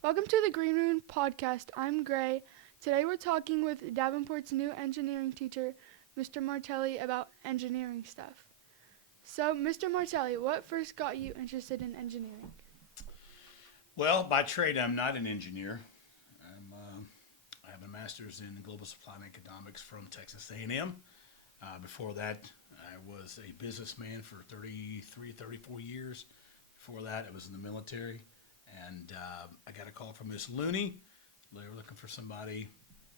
Welcome to the Green Room podcast. I'm Gray. Today we're talking with Davenport's new engineering teacher, Mr. Martelli, about engineering stuff. So, Mr. Martelli, what first got you interested in engineering? Well, by trade, I'm not an engineer. I have a master's in global supply and economics from Texas A&M. Before that, I was a businessman for 33, 34 years. Before that, I was in the military. And I got a call from Miss Looney. They were looking for somebody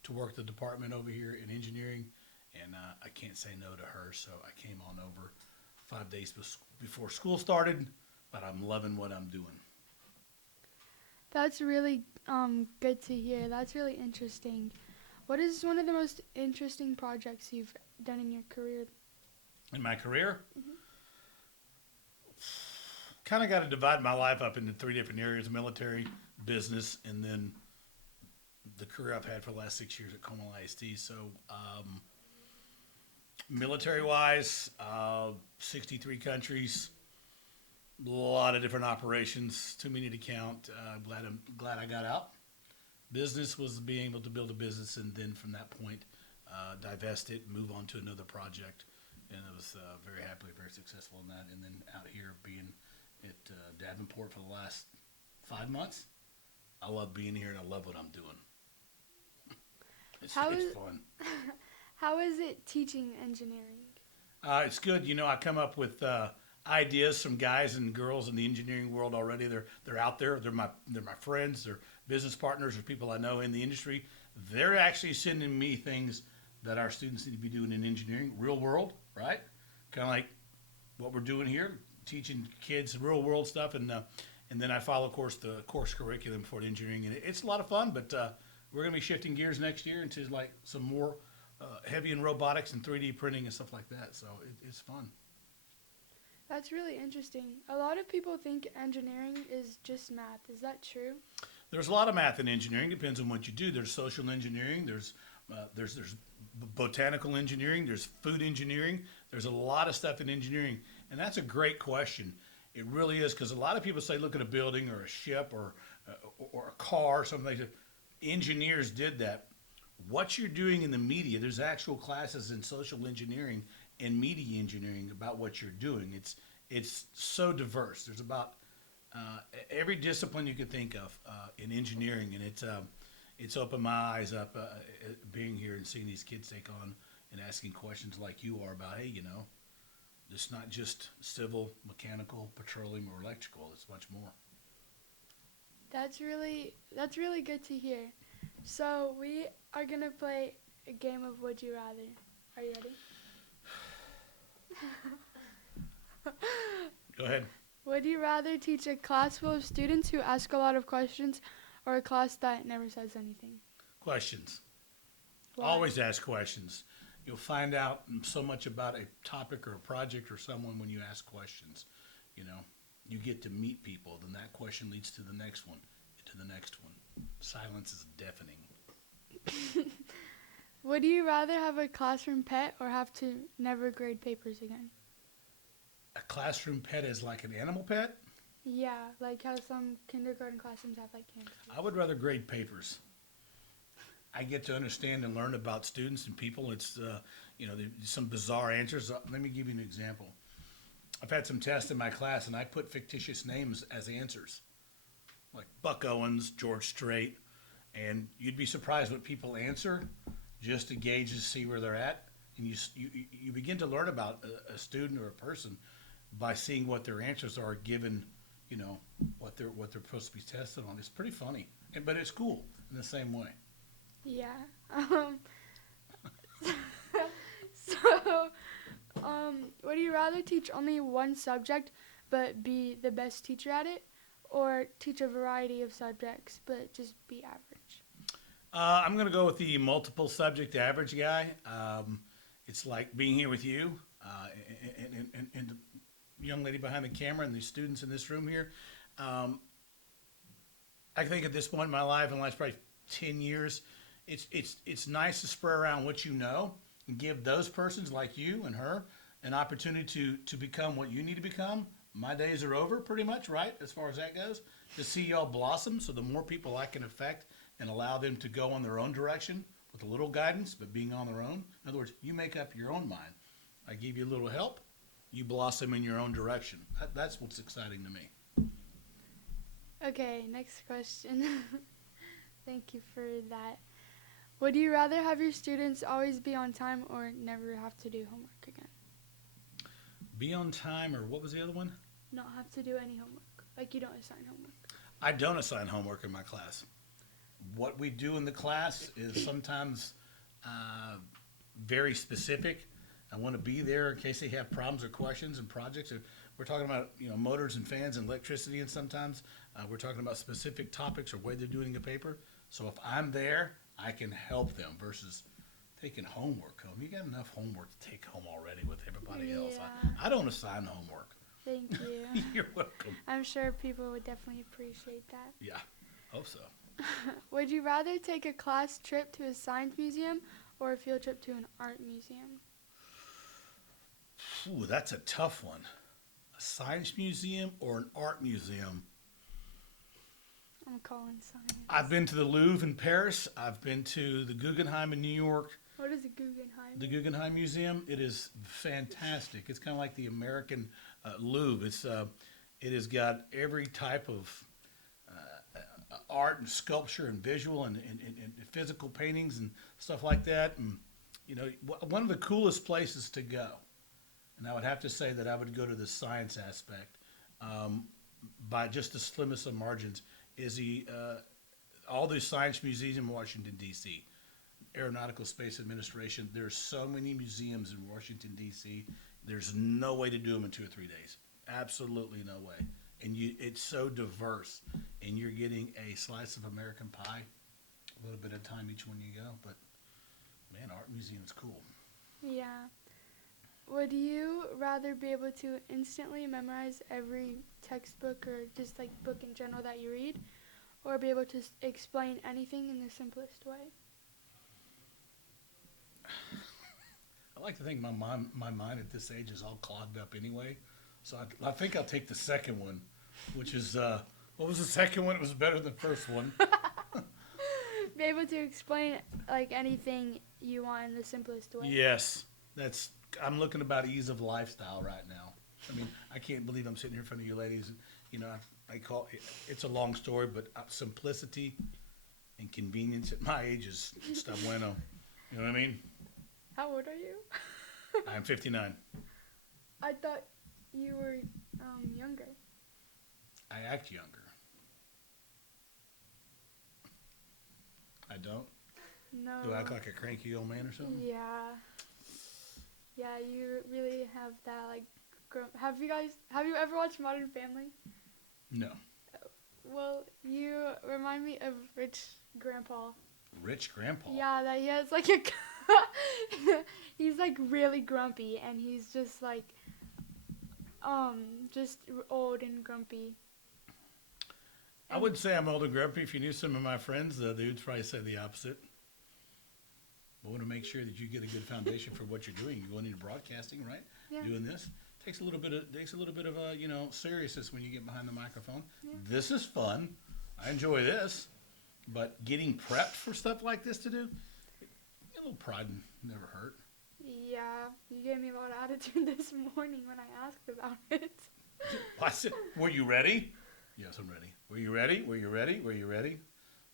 to work the department over here in engineering. And I can't say no to her, so I came on over 5 days before school started. But I'm loving what I'm doing. That's really good to hear. That's really interesting. What is one of the most interesting projects you've done in your career? In my career, Mhm. kind of got to divide my life up into three different areas: military, business, and then the career I've had for the last 6 years at Como ISD. So, military wise, 63 countries, a lot of different operations, too many to count. Glad I got out. Business was being able to build a business, and then from that point, divest it, move on to another project, and I was very happily very successful in that. And then out here being at Davenport for the last 5 months, I love being here and I love what I'm doing. How It's is fun. how is it teaching engineering? It's good. I come up with ideas from guys and girls in the engineering world already. They're out there. They're my friends. They're business partners or people I know in the industry. They're actually sending me things that our students need to be doing in engineering, real world, right? Kind of like what we're doing here, teaching kids real world stuff, and then I follow, of course, the course curriculum for the engineering, and it's a lot of fun. But we're going to be shifting gears next year into like some more heavy in robotics and 3D printing and stuff like that. So it's fun. That's really interesting. A lot of people think engineering is just math. Is that true? There's a lot of math in engineering. Depends on what you do. There's social engineering. There's botanical engineering. There's food engineering. There's a lot of stuff in engineering, and that's a great question. It really is because a lot of people say, look at a building or a ship or a car or something like that. Engineers did that. What you're doing in the media, there's actual classes in social engineering and media engineering about what you're doing. It's so diverse. There's about every discipline you could think of in engineering, and it's opened my eyes up being here and seeing these kids take on and asking questions like you are about, hey, it's not just civil, mechanical, petroleum, or electrical. It's much more. That's really good to hear. So we are gonna play a game of Would You Rather. Are you ready? Go ahead. Would you rather teach a class full of students who ask a lot of questions or a class that never says anything? Questions. Why? Always ask questions. You'll find out so much about a topic or a project or someone when you ask questions. You know, you get to meet people, then that question leads to the next one, to the next one. Silence is deafening. Would you rather have a classroom pet or have to never grade papers again? A classroom pet is like an animal pet. Yeah, like how some kindergarten classrooms have like hamsters. I would rather grade papers. I get to understand and learn about students and people. It's some bizarre answers. Let me give you an example. I've had some tests in my class, and I put fictitious names as answers, like Buck Owens, George Strait, and you'd be surprised what people answer just to gauge to see where they're at. And you begin to learn about a student or a person by seeing what their answers are given, what they're supposed to be tested on. It's pretty funny, but it's cool in the same way. Yeah. So, would you rather teach only one subject but be the best teacher at it, or teach a variety of subjects but just be average? I'm going to go with the multiple subject average guy. It's like being here with you and the young lady behind the camera and the students in this room here. Um, I think at this point in my life, in the last probably 10 years, it's nice to spread around what you know and give those persons like you and her an opportunity to become what you need to become. My days are over pretty much, right, as far as that goes. to see y'all blossom. So the more people I can affect and allow them to go on their own direction with a little guidance, but being on their own. In other words, you make up your own mind. I give you a little help. You blossom in your own direction. That's what's exciting to me. Okay, next question. Thank you for that. Would you rather have your students always be on time or never have to do homework again? Be on time, or what was the other one? Not have to do any homework. Like you don't assign homework. I don't assign homework in my class. What we do in the class is sometimes very specific. I want to be there in case they have problems or questions and projects. We're talking about motors and fans and electricity, and sometimes we're talking about specific topics or way they're doing a paper. So if I'm there, I can help them versus taking homework home. You got enough homework to take home already with everybody else. Yeah. I don't assign homework. Thank you. You're welcome. I'm sure people would definitely appreciate that. Yeah, hope so. Would you rather take a class trip to a science museum or a field trip to an art museum? Ooh, that's a tough one. A science museum or an art museum? I'm calling science. I've been to the Louvre in Paris. I've been to the Guggenheim in New York. What is a Guggenheim? The Guggenheim Museum. It is fantastic. It's kind of like the American Louvre. It has got every type of art and sculpture and visual and physical paintings and stuff like that. And one of the coolest places to go. And I would have to say that I would go to the science aspect by just the slimmest of margins. Is all the science museums in Washington, D.C., Aeronautical Space Administration. There's so many museums in Washington, D.C. There's no way to do them in 2 or 3 days. Absolutely no way. And it's so diverse, and you're getting a slice of American pie, a little bit of time each one you go. But, man, art museum's cool. Yeah. Would you rather be able to instantly memorize every textbook or just like book in general that you read, or be able to explain anything in the simplest way? I like to think my mind at this age is all clogged up anyway. So I think I'll take the second one, which is, what was the second one? It was better than the first one. Be able to explain like anything you want in the simplest way. Yes. I'm looking about ease of lifestyle right now. I mean, I can't believe I'm sitting here in front of you ladies. I call it's a long story, but simplicity and convenience at my age is está bueno. You know what I mean? How old are you? I'm 59. I thought you were younger. I act younger. I don't? No. Do I act like a cranky old man or something? Yeah. Yeah, you really have that like. Have you ever watched Modern Family? No. Well, you remind me of Rich Grandpa. Rich Grandpa? Yeah, that he has like a. He's like really grumpy, and he's just like, just old and grumpy. I would say I'm old and grumpy. If you knew some of my friends, they would probably say the opposite. I want to make sure that you get a good foundation for what you're doing. You're going into broadcasting, right? Yeah. Doing this takes a little bit of seriousness when you get behind the microphone. Yeah. This is fun. I enjoy this, but getting prepped for stuff like this to do, a little pride never hurt. Yeah, you gave me a lot of attitude this morning when I asked about it. I said, "Were you ready?" Yes, I'm ready. Were you ready? Were you ready? Were you ready?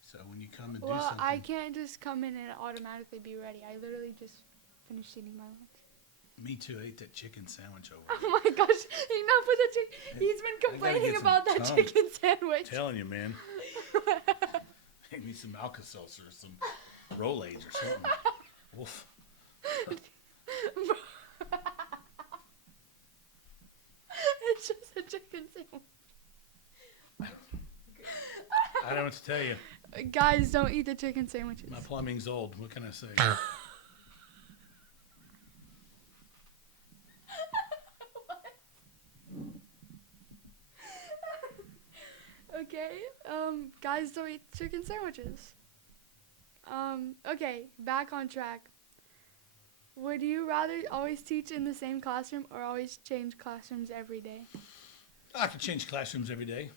So when you come and do Well, something, I can't just come in and automatically be ready. I literally just finished eating my lunch. Me too. I ate that chicken sandwich over. Oh my gosh, enough with the chicken. He's been I gotta complaining get some about that Tums. chicken sandwich. Telling you, man. Maybe some Alka-Seltzer, some Rolaids or something. Oof. It's just a chicken sandwich. I don't know what to tell you. Guys, don't eat the chicken sandwiches. My plumbing's old. What can I say? Okay, guys, don't eat chicken sandwiches. Okay, back on track. Would you rather always teach in the same classroom or always change classrooms every day? I could change classrooms every day.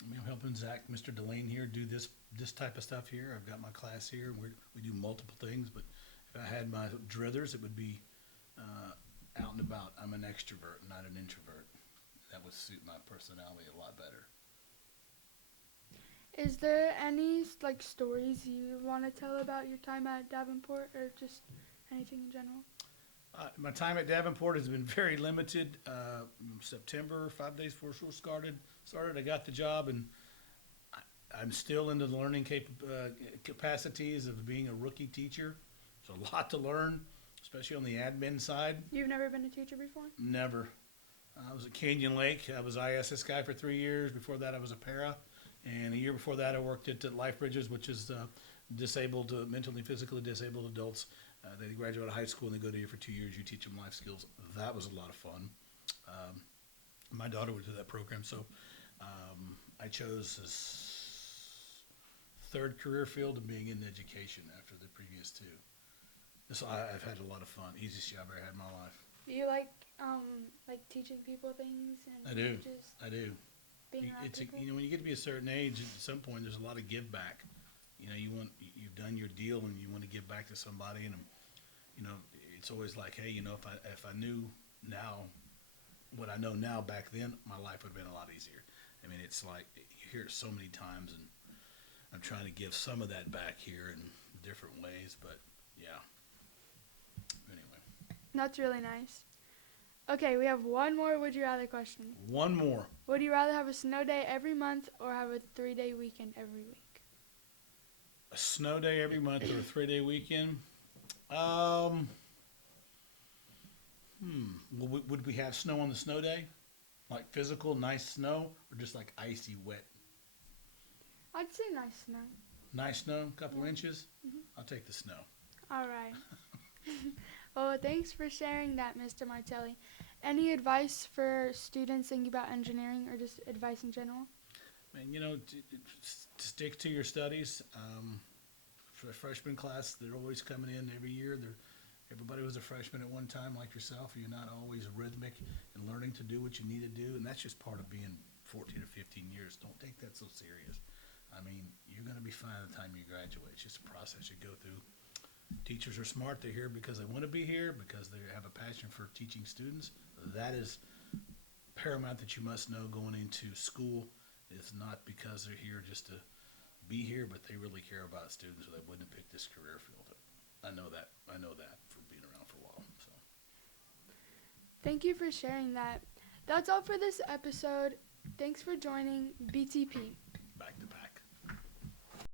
I'm helping Zach, Mr. Delane here, do this type of stuff here. I've got my class here. We do multiple things, but if I had my druthers, it would be out and about. I'm an extrovert, not an introvert. That would suit my personality a lot better. Is there any like stories you want to tell about your time at Davenport, or just anything in general? My time at Davenport has been very limited. September, 5 days before school started, I got the job, and I'm still into the learning capacities of being a rookie teacher. There's a lot to learn, especially on the admin side. You've never been a teacher before? Never. I was at Canyon Lake. I was ISS guy for 3 years. Before that, I was a para. And a year before that, I worked at Life Bridges, which is disabled, mentally, physically disabled adults. They graduate out of high school and they go to you for 2 years. You teach them life skills. That was a lot of fun. My daughter went through that program, so I chose this third career field of being in education after the previous two. So I've had a lot of fun. Easiest job I ever had in my life. Do you like teaching people things and I do. just I do. being around people? When you get to be a certain age, at some point, there's a lot of give back. You've done your deal, and you want to give back to somebody, and it's always like, hey, if I knew now what I know now back then, my life would have been a lot easier. I mean, it's like you hear it so many times, and I'm trying to give some of that back here in different ways, but yeah. Anyway, That's really nice. Okay, we have one more would you rather question. one more. Would you rather have a snow day every month or have a 3-day weekend every week? A snow day every month or a 3-day weekend? Would we have snow on the snow day? Like physical, nice snow, or just like icy, wet? I'd say nice snow. Nice snow, a couple Yeah. inches? Mhm. I'll take the snow. All right. Well, thanks for sharing that, Mr. Martelli. Any advice for students thinking about engineering or just advice in general? And stick to your studies. For the freshman class, they're always coming in every year. Everybody was a freshman at one time, like yourself. You're not always rhythmic and learning to do what you need to do, and that's just part of being 14 or 15 years. Don't take that so serious. I mean, you're going to be fine by the time you graduate. It's just a process you go through. Teachers are smart. They're here because they want to be here, because they have a passion for teaching students. That is paramount that you must know going into school. It's not because they're here just to be here, but they really care about students, or they wouldn't have picked this career field. I know that from being around for a while. So Thank you for sharing that. That's all for this episode. Thanks for joining BTP.